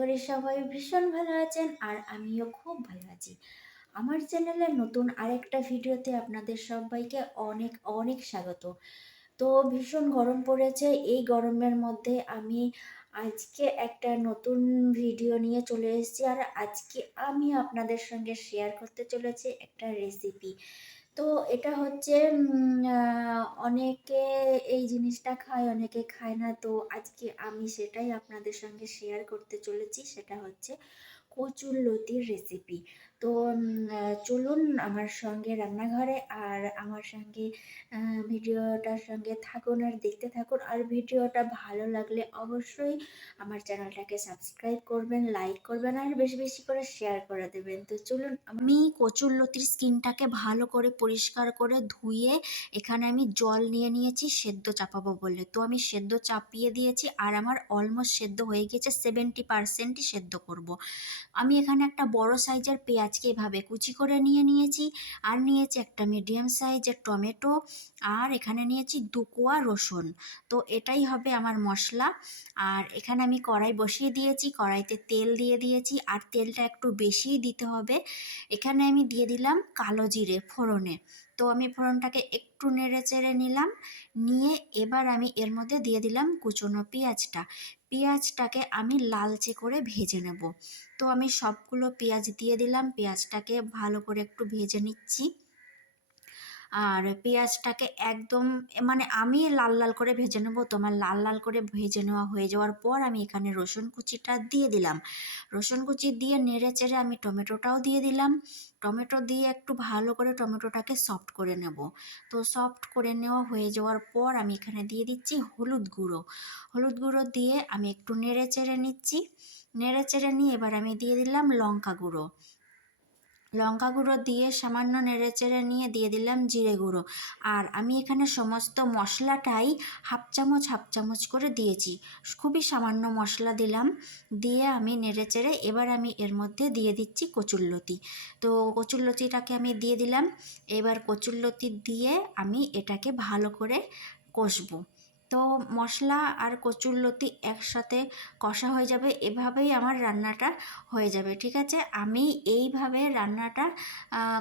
করি সবাই ভীষণ ভালো আছেন আর আমিও খুব ভালো আছি। আমার চ্যানেলে নতুন আরেকটা ভিডিওতে আপনাদের সবাইকে অনেক অনেক স্বাগত। তো ভীষণ গরম পড়েছে, এই গরমের মধ্যে আমি আজকে একটা নতুন ভিডিও নিয়ে চলে এসেছি আর আজকে আমি আপনাদের সঙ্গে শেয়ার করতে চলেছি একটা রেসিপি তো এটা হচ্ছে অনেকে এই জিনিসটা খায়, অনেকে খায় না। তো আজকে আমি সেটাই আপনাদের সঙ্গে শেয়ার করতে চলেছি, সেটা হচ্ছে কচুর লতির রেসিপি তো চলুন আমার সঙ্গে রান্নাঘরে আর আমার সঙ্গে ভিডিওটার সঙ্গে থাকুন আর দেখতে থাকুন। আর ভিডিওটা ভালো লাগলে অবশ্যই আমার চ্যানেলটাকে সাবস্ক্রাইব করবেন লাইক করবেন আর বেশি বেশি করে শেয়ার করে দেবেন। তো চলুন আমি কচুর লতির স্কিনটাকে ভালো করে পরিষ্কার করে ধুয়ে এখানে আমি জল নিয়ে নিয়েছি, সেদ্ধ চাপাবো বলে। তো আমি সেদ্ধ চাপিয়ে দিয়েছি আর আমার অলমোস্ট সেদ্ধ হয়ে গেছে সেভেন্টি পারসেন্টই সেদ্ধ করব। আমি এখানে একটা বড় সাইজের পেঁয়াজকে এভাবে কুচি করে নিয়ে নিয়েছি। আর নিয়েছি একটা মিডিয়াম সাইজের টমেটো। আর এখানে নিয়েছি দু কোয়া রসুন। তো এটাই হবে আমার মশলা। আর এখানে আমি কড়াই বসিয়ে দিয়েছি। কড়াইতে তেল দিয়ে দিয়েছি। আর তেলটা একটু বেশিই দিতে হবে। এখানে আমি দিয়ে দিলাম কালো জিরে ফোড়নে। তো আমি ফোড়নটাকে একটু নেড়ে চেড়ে নিলাম। নিয়ে এবার আমি এর মধ্যে দিয়ে দিলাম কুচনো পেঁয়াজটা। পেঁয়াজটাকে আমি লালচে করে ভেজে নেব। তো আমি সবগুলো পেঁয়াজ দিয়ে দিলাম। পেঁয়াজটাকে ভালো করে একটু ভেজে নিচ্ছি। আর পেঁয়াজটাকে একদম মানে আমি লাল লাল করে ভেজে নেব, তোমার লাল লাল করে ভেজে নেওয়া হয়ে যাওয়ার পর আমি এখানে রসুন কুচিটা দিয়ে দিলাম। রসুন কুচি দিয়ে নেড়ে চেড়ে আমি টমেটোটাও দিয়ে দিলাম। টমেটো দিয়ে একটু ভালো করে টমেটোটাকে সফট করে নেব। তো সফট করে নেওয়া হয়ে যাওয়ার পর আমি এখানে দিয়ে দিচ্ছি হলুদ গুঁড়ো। হলুদ গুঁড়ো দিয়ে আমি একটু নেড়ে চেড়ে নিচ্ছি। নেড়ে চেড়ে নিয়ে এবার আমি দিয়ে দিলাম লঙ্কা গুঁড়ো। লঙ্কা গুঁড়ো দিয়ে সামান্য নেড়ে চেড়ে নিয়ে দিয়ে দিলাম জিরে গুঁড়ো। আর আমি এখানে সমস্ত মশলাটাই হাফ চামচ হাফ চামচ করে দিয়েছি। খুবই সামান্য মশলা দিলাম। দিয়ে আমি নেড়ে চেড়ে এবার আমি এর মধ্যে দিয়ে দিচ্ছি কচুরলতি তো কচুরলতিটাকে আমি দিয়ে দিলাম। এবার কচুরলতি দিয়ে আমি এটাকে ভালো করে কষবো। তো মশলা আর কচুরলতি একসাথে কষা হয়ে যাবে। এভাবেই আমার রান্নাটা হয়ে যাবে, ঠিক আছে? আমি এইভাবে রান্নাটা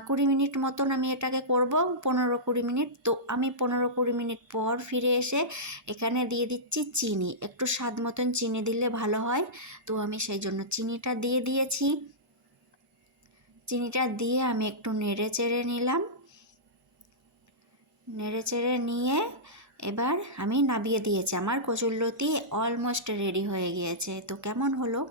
কুড়ি মিনিট মতন আমি এটাকে করব, পনেরো কুড়ি মিনিট। তো আমি পনেরো কুড়ি মিনিট পর ফিরে এসে এখানে দিয়ে দিচ্ছি চিনি। একটু স্বাদ মতন চিনি দিলে ভালো হয়। তো আমি সেই জন্য চিনিটা দিয়ে দিয়েছি। চিনিটা দিয়ে আমি একটু নেড়ে চেড়ে নিলাম। নেড়ে চেড়ে নিয়ে এবার আমি নাবিয়ে দিয়েছি। আমার কচুরলতি অলমোস্ট রেডি হয়ে গিয়েছে। তো কেমন হলো?